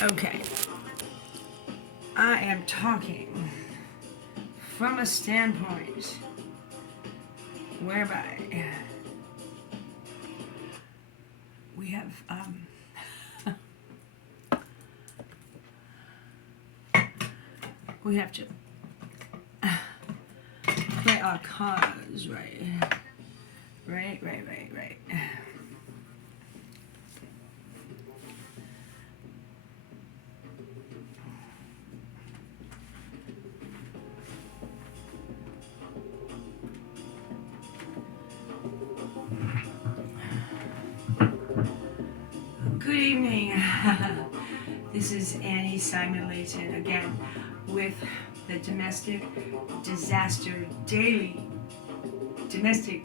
Okay. I am talking from a standpoint whereby we have we have to play our cards right. Right. Good evening. This is Annie Simon Layton again with the Domestic Disaster Daily Domestic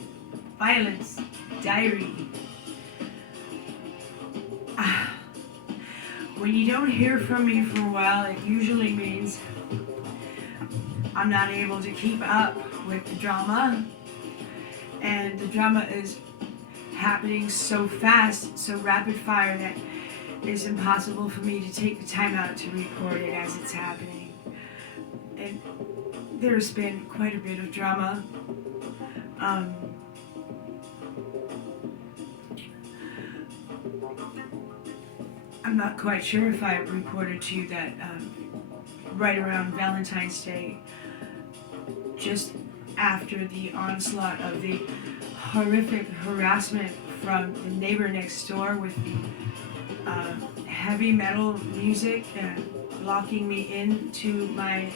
Violence Diary. When you don't hear from me for a while, it usually means I'm not able to keep up with the drama, and the drama is happening so fast, so rapid fire, that it's impossible for me to take the time out to report it as it's happening. And there's been quite a bit of drama. I'm not quite sure if I reported to you that right around Valentine's Day, just after the onslaught of the horrific harassment from the neighbor next door with the heavy metal music and locking me into my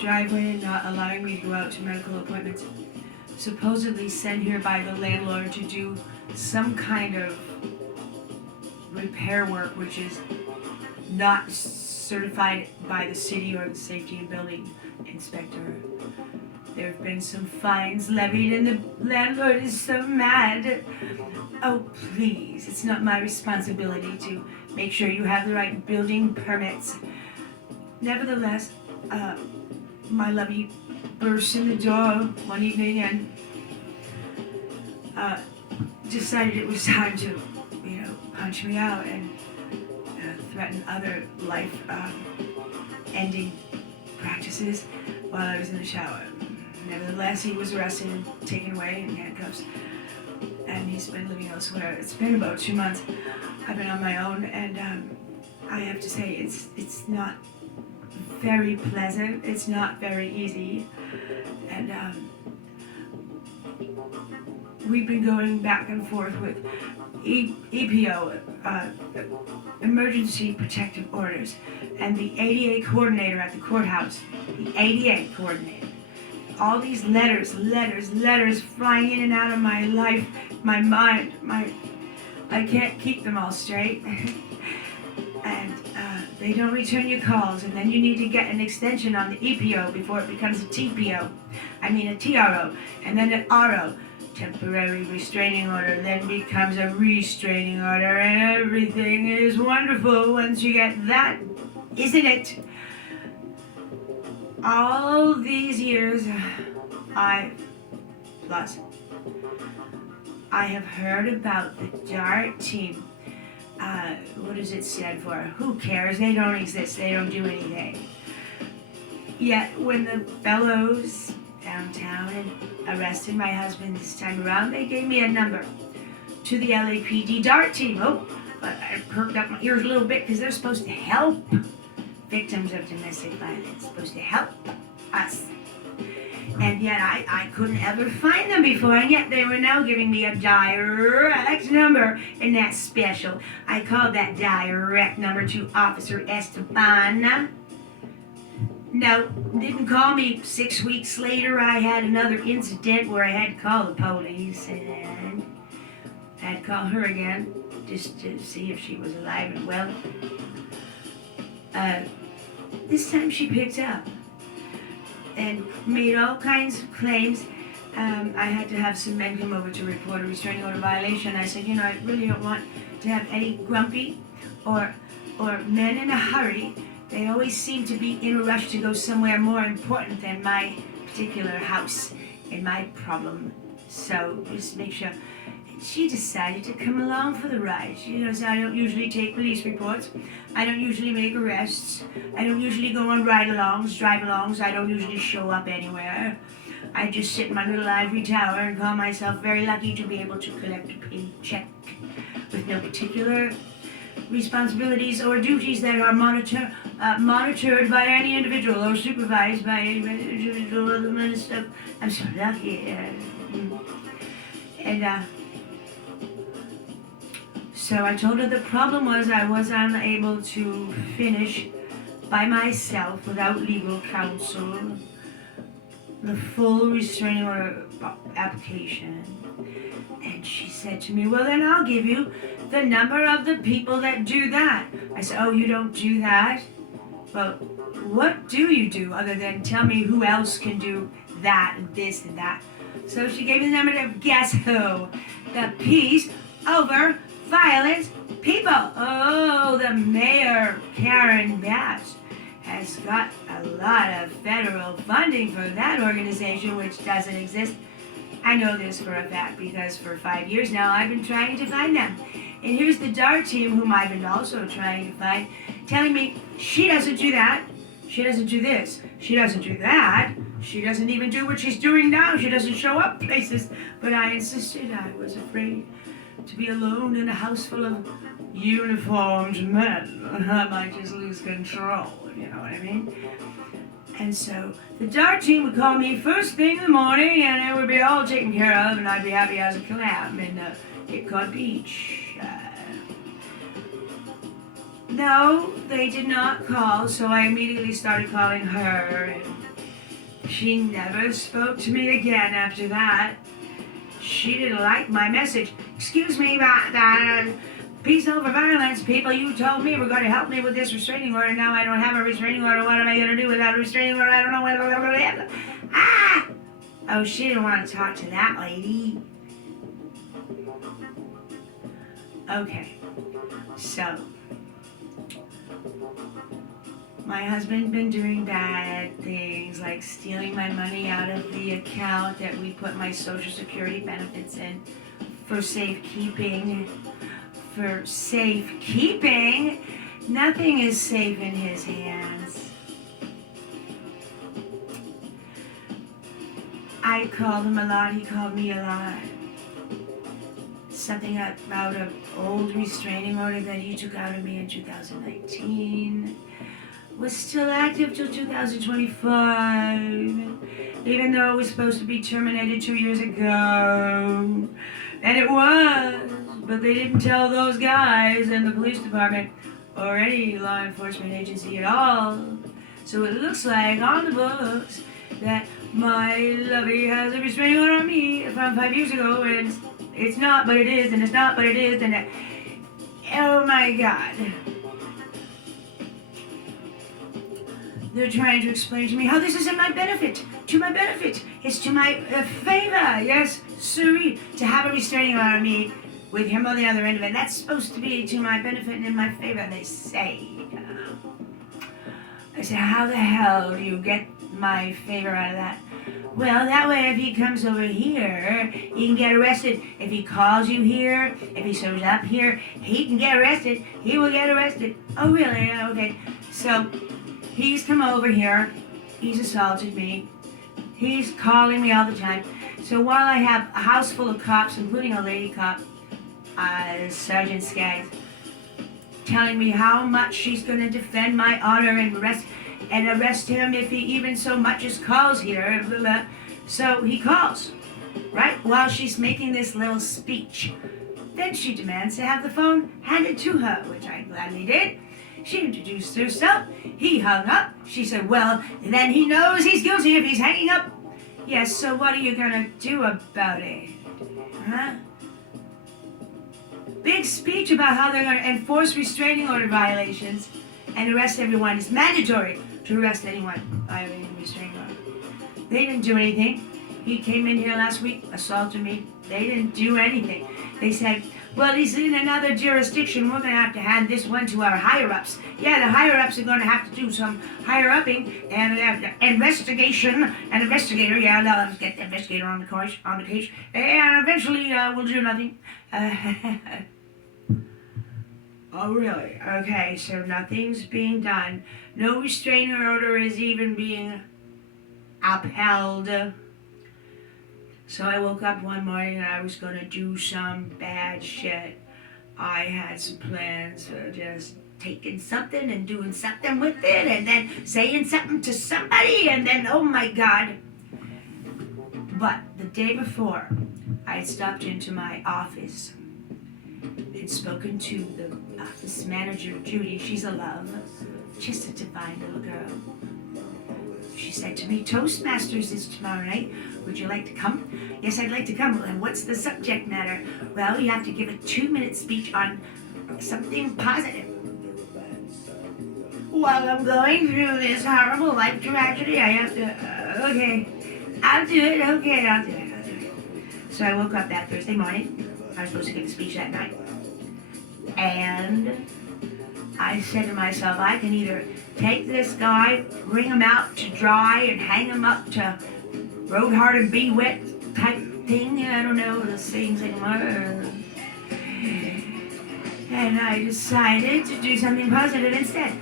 driveway and not allowing me to go out to medical appointments, supposedly sent here by the landlord to do some kind of repair work which is not certified by the city or the safety and building inspector. There have been some fines levied and the landlord is so mad. Oh, please, it's not my responsibility to make sure you have the right building permits. Nevertheless, my lovey burst in the door one evening and decided it was time to, punch me out and threaten other life-ending practices while I was in the shower. Nevertheless, he was arrested and taken away in handcuffs, and he's been living elsewhere. It's been about 2 months. I've been on my own, and I have to say it's not very pleasant. It's not very easy, and we've been going back and forth with EPO, Emergency Protective Orders, and the ADA coordinator at the courthouse, the ADA coordinator. All these letters flying in and out of my life, my mind, I can't keep them all straight. And they don't return your calls, and then you need to get an extension on the EPO before it becomes a TPO. I mean a TRO, and then an RO. Temporary restraining order then becomes a restraining order, and everything is wonderful once you get that, isn't it? All these years, I have heard about the D.A.R.T team. What does it stand for? Who cares? They don't exist. They don't do anything. Yet when the fellows downtown and arrested my husband this time around, they gave me a number to the LAPD D.A.R.T team. Oh, but I perked up my ears a little bit because they're supposed to help victims of domestic violence, supposed to help us. And yet I couldn't ever find them before, and yet they were now giving me a direct number, and that's special. I called that direct number to Officer Esteban. No, didn't call me. 6 weeks later, I had another incident where I had to call the police, and I had to call her again just to see if she was alive and well. This time she picked up and made all kinds of claims. I had to have some men come over to report a restraining order violation. I said, I really don't want to have any grumpy or men in a hurry. They always seem to be in a rush to go somewhere more important than my particular house and my problem. So just make sure. she decided to come along for the ride. She knows I don't usually take police reports. I don't usually make arrests. I don't usually go on ride-alongs, drive-alongs. I don't usually show up anywhere. I just sit in my little ivory tower and call myself very lucky to be able to collect a paycheck with no particular responsibilities or duties that are monitored by any individual or supervised by any individual and stuff. I'm so lucky. So I told her the problem was I was unable to finish by myself without legal counsel the full restraining order application. And she said to me, well, then I'll give you the number of the people that do that. I said, oh, you don't do that? Well, what do you do other than tell me who else can do that and this and that? So she gave me the number of, guess who? The Peace Over Violence People. Oh, the mayor, Karen Bass, has got a lot of federal funding for that organization, which doesn't exist. I know this for a fact because for 5 years now I've been trying to find them. And here's the D.A.R.T team, whom I've been also trying to find, telling me she doesn't do that, she doesn't do this, she doesn't do that, she doesn't even do what she's doing now, she doesn't show up places. But I insisted. I was afraid to be alone in a house full of uniformed men. I might just lose control, you know what I mean? And so the D.A.R.T team would call me first thing in the morning and it would be all taken care of and I'd be happy as a clam in Cape Cod Beach. No, they did not call, so I immediately started calling her. And she never spoke to me again after that. She didn't like my message. Excuse me, but Peace Over Violence people, you told me were going to help me with this restraining order. Now I don't have a restraining order. What am I going to do without a restraining order? I don't know what. Ah! Oh, she didn't want to talk to that lady. Okay, so my husband been doing bad things like stealing my money out of the account that we put my Social Security benefits in for safekeeping. For safekeeping? Nothing is safe in his hands. I called him a lot, he called me a lot. Something about an old restraining order that he took out of me in 2019 was still active till 2025, even though it was supposed to be terminated 2 years ago. And it was, but they didn't tell those guys in the police department or any law enforcement agency at all. So it looks like on the books that my lovey has a restraining order on me from 5 years ago, and it's not, but it is, and it's not, but it is, and oh my God. They're trying to explain to me how this isn't my benefit, to my benefit. It's to my favor, yes, sirree, to have a restraining order on me with him on the other end of it. That's supposed to be to my benefit and in my favor, they say. I said, how the hell do you get my favor out of that? Well, that way if he comes over here, he can get arrested. If he calls you here, if he shows up here, he can get arrested. He will get arrested. Oh, really? Okay. So he's come over here. He's assaulted me. He's calling me all the time. So while I have a house full of cops, including a lady cop, Sergeant Skaggs, telling me how much she's going to defend my honor and arrest him if he even so much as calls here. Blah, blah. So he calls, right, while she's making this little speech. Then she demands to have the phone handed to her, which I gladly did. She introduced herself. He hung up. She said, well, then he knows he's guilty if he's hanging up. Yes, so what are you going to do about it? Huh? Big speech about how they're going to enforce restraining order violations and arrest everyone. It's mandatory to arrest anyone violating restraining order. They didn't do anything. He came in here last week, assaulted me. They didn't do anything. They said, Well, he's in another jurisdiction. We're going to have to hand this one to our higher-ups. Yeah, the higher-ups are going to have to do some higher-upping and investigation. An investigator, yeah, let's get the investigator on the case. And eventually we'll do nothing. Oh, really? Okay, so nothing's being done. No restraining order is even being upheld. So I woke up one morning and I was going to do some bad shit. I had some plans for just taking something and doing something with it and then saying something to somebody and then, oh my God. But the day before, I had stopped into my office and spoken to the office manager, Judy. She's a love, just a divine little girl. She said to me, Toastmasters is tomorrow night. Would you like to come? Yes, I'd like to come. And what's the subject matter? Well, you have to give a 2-minute speech on something positive. While I'm going through this horrible life tragedy, I have to, okay, I'll do it, okay, I'll do it. So I woke up that Thursday morning. I was supposed to give a speech that night. And I said to myself, I can either take this guy, wring him out to dry, and hang him up to road hard and be wet type thing. I don't know the sayings anymore. And I decided to do something positive instead.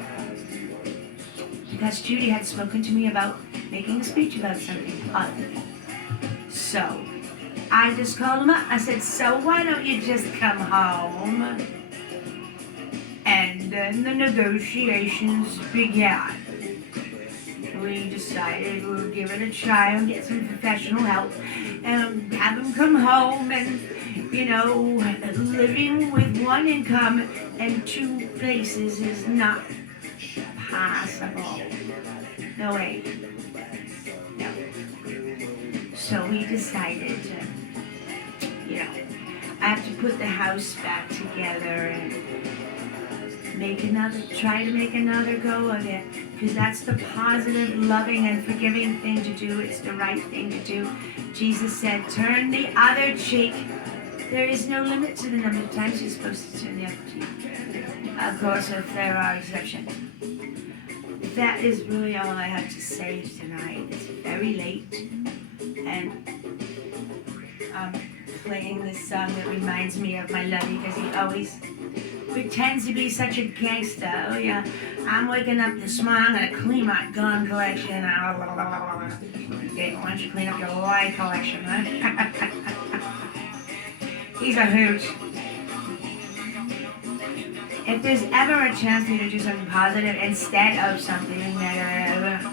Because Judy had spoken to me about making a speech about something positive. So I just called him up. I said, so why don't you just come home? And then the negotiations began. We decided we would give it a try and get some professional help and have him come home and, living with one income and 2 places is not possible. No way. No. So we decided to, I have to put the house back together and try to make another go of it, because that's the positive, loving, and forgiving thing to do. It's the right thing to do. Jesus said, turn the other cheek. There is no limit to the number of times you're supposed to turn the other cheek. Of course, if there are exceptions. That is really all I have to say tonight. It's very late, and I'm playing this song that reminds me of my lovey, because he always pretends to be such a gangster. Oh yeah, I'm waking up this morning, I'm gonna clean my gun collection. Okay, why don't you clean up your lie collection, huh? He's a hoot. If there's ever a chance for you to do something positive instead of something negative,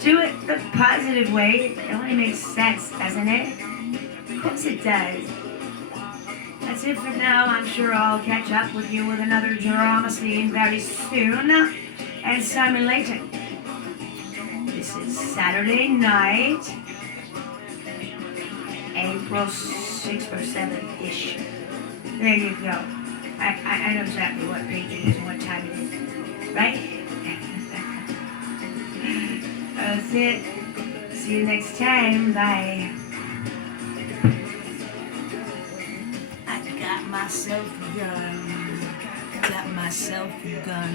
do it the positive way. It only makes sense, doesn't it? Of course it does. That's it for now. I'm sure I'll catch up with you with another drama scene very soon. And Simon Layton. This is Saturday night, April 6th or 7th-ish. There you go. I know exactly what page it is and what time it is. Right? That's it. See you next time. Bye. Got myself a gun. Got myself a gun.